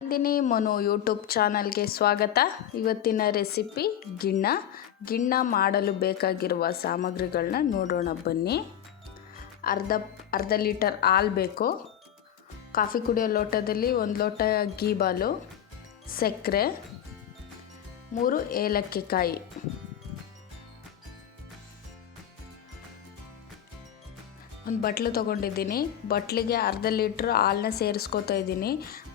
Nandini Manu YouTube ಚಾನಲ್ಗೆ ಸ್ವಾಗತ. ಇವತ್ತಿನ ರೆಸಿಪಿ ಗಿಣ್ಣ ಮಾಡಲು ಬೇಕಾಗಿರುವ ಸಾಮಗ್ರಿಗಳನ್ನ ನೋಡೋಣ ಬನ್ನಿ. ಅರ್ಧ ಲೀಟರ್ ಹಾಲು ಬೇಕು. ಕಾಫಿ ಕುಡಿಯೋ ಲೋಟದಲ್ಲಿ 1 ಲೋಟ ಗೀ ಬಾಲು, ಸಕ್ಕರೆ, 3 ಏಲಕ್ಕಿ ಕಾಯಿ, ಒಂದು ಬಟ್ಲು ತೊಗೊಂಡಿದ್ದೀನಿ. ಬಟ್ಲಿಗೆ ಅರ್ಧ ಲೀಟ್ರ್ ಹಾಲನ್ನ ಸೇರಿಸ್ಕೊತಾ ಇದ್ದೀನಿ.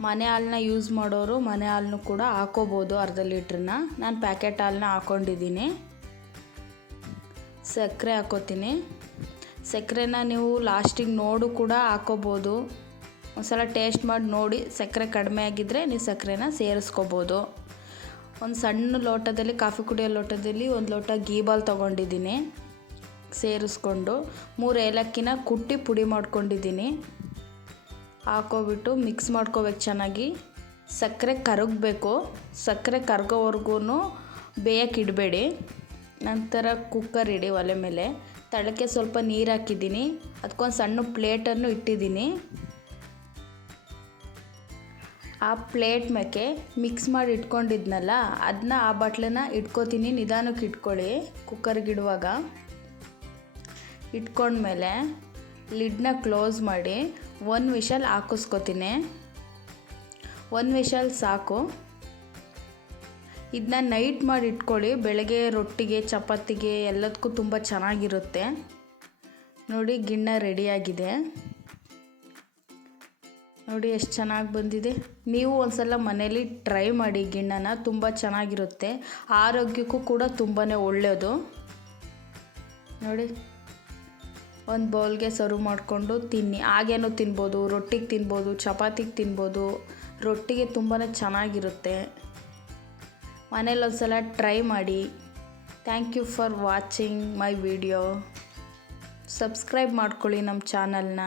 ಮನೆ ಹಾಲನ್ನ ಯೂಸ್ ಮಾಡೋರು ಮನೆ ಹಾಲನ್ನು ಕೂಡ ಹಾಕೋಬೋದು ಅರ್ಧ ಲೀಟ್ರನ್ನ. ನಾನು ಪ್ಯಾಕೆಟ್ ಹಾಲನ್ನ ಹಾಕ್ಕೊಂಡಿದ್ದೀನಿ. ಸಕ್ಕರೆ ಹಾಕೋತೀನಿ. ಸಕ್ಕರೆನ ನೀವು ಲಾಸ್ಟಿಗೆ ನೋಡು ಕೂಡ ಹಾಕೋಬೋದು. ಒಂದ್ಸಲ ಟೇಸ್ಟ್ ಮಾಡಿ ನೋಡಿ, ಸಕ್ಕರೆ ಕಡಿಮೆ ಆಗಿದ್ದರೆ ನೀವು ಸಕ್ಕರೆನ ಸೇರಿಸ್ಕೋಬೋದು. ಒಂದು ಸಣ್ಣ ಲೋಟದಲ್ಲಿ, ಕಾಫಿ ಕುಡಿಯೋ ಲೋಟದಲ್ಲಿ 1 ಲೋಟ ಗೀ ಬಾಲ್ ತೊಗೊಂಡಿದ್ದೀನಿ. ಸೇರಿಸ್ಕೊಂಡು 3 ಏಲಕ್ಕಿನ ಕುಟ್ಟಿ ಪುಡಿ ಮಾಡ್ಕೊಂಡಿದ್ದೀನಿ. ಹಾಕೋಬಿಟ್ಟು ಮಿಕ್ಸ್ ಮಾಡ್ಕೋಬೇಕು ಚೆನ್ನಾಗಿ. ಸಕ್ಕರೆ ಕರಗಬೇಕು. ಸಕ್ಕರೆ ಕರಗೋವರೆಗೂ ಬೇಯಕ್ಕೆ ಇಡಬೇಡಿ. ನಂತರ ಕುಕ್ಕರ್ ಇಡಿ ಒಲೆ ಮೇಲೆ. ತಳಕ್ಕೆ ಸ್ವಲ್ಪ ನೀರು ಹಾಕಿದ್ದೀನಿ. ಅದಕ್ಕೊಂದು ಸಣ್ಣ ಪ್ಲೇಟನ್ನು ಇಟ್ಟಿದ್ದೀನಿ. ಆ ಪ್ಲೇಟ್ ಮೇಲೆ ಮಿಕ್ಸ್ ಮಾಡಿ ಇಟ್ಕೊಂಡಿದ್ನಲ್ಲ, ಅದನ್ನ ಆ ಬಟ್ಲನ್ನ ಇಟ್ಕೋತೀನಿ. ನಿಧಾನಕ್ಕೆ ಇಟ್ಕೊಳ್ಳಿ. ಕುಕ್ಕರ್ಗೆ ಇಡುವಾಗ ಇಟ್ಕೊಂಡ್ಮೇಲೆ ಲಿಡ್ನ ಕ್ಲೋಸ್ ಮಾಡಿ 1 ವಿಷಲ್ ಹಾಕಿಸ್ಕೊತೀನಿ. 1 ವಿಷಲ್ ಸಾಕು. ಇದನ್ನ ನೈಟ್ ಮಾಡಿ ಇಟ್ಕೊಳ್ಳಿ. ಬೆಳಗ್ಗೆ ರೊಟ್ಟಿಗೆ, ಚಪಾತಿಗೆ ಎಲ್ಲದಕ್ಕೂ ತುಂಬ ಚೆನ್ನಾಗಿರುತ್ತೆ. ನೋಡಿ, ಗಿಣ್ಣ ರೆಡಿಯಾಗಿದೆ. ನೋಡಿ ಎಷ್ಟು ಚೆನ್ನಾಗಿ ಬಂದಿದೆ. ನೀವು ಒಂದ್ಸಲ ಮನೇಲಿ ಟ್ರೈ ಮಾಡಿ. ಗಿಣ್ಣನ ತುಂಬ ಚೆನ್ನಾಗಿರುತ್ತೆ. ಆರೋಗ್ಯಕ್ಕೂ ಕೂಡ ತುಂಬಾ ಒಳ್ಳೆಯದು. ನೋಡಿ, ಒಂದು ಬೌಲ್ಗೆ ಸರ್ವ್ ಮಾಡಿಕೊಂಡು ತಿನ್ನಿ. ಹಾಗೇನೂ ತಿನ್ಬೋದು, ರೊಟ್ಟಿಗೆ ತಿನ್ಬೋದು, ಚಪಾತಿಗೆ ತಿನ್ಬೋದು. ರೊಟ್ಟಿಗೆ ತುಂಬಾ ಚೆನ್ನಾಗಿರುತ್ತೆ. ಮನೇಲಿ ಒಂದ್ಸಲ ಟ್ರೈ ಮಾಡಿ. Thank you for watching my video. Subscribe ಮಾಡ್ಕೊಳ್ಳಿ ನಮ್ಮ ಚಾನಲ್ನ.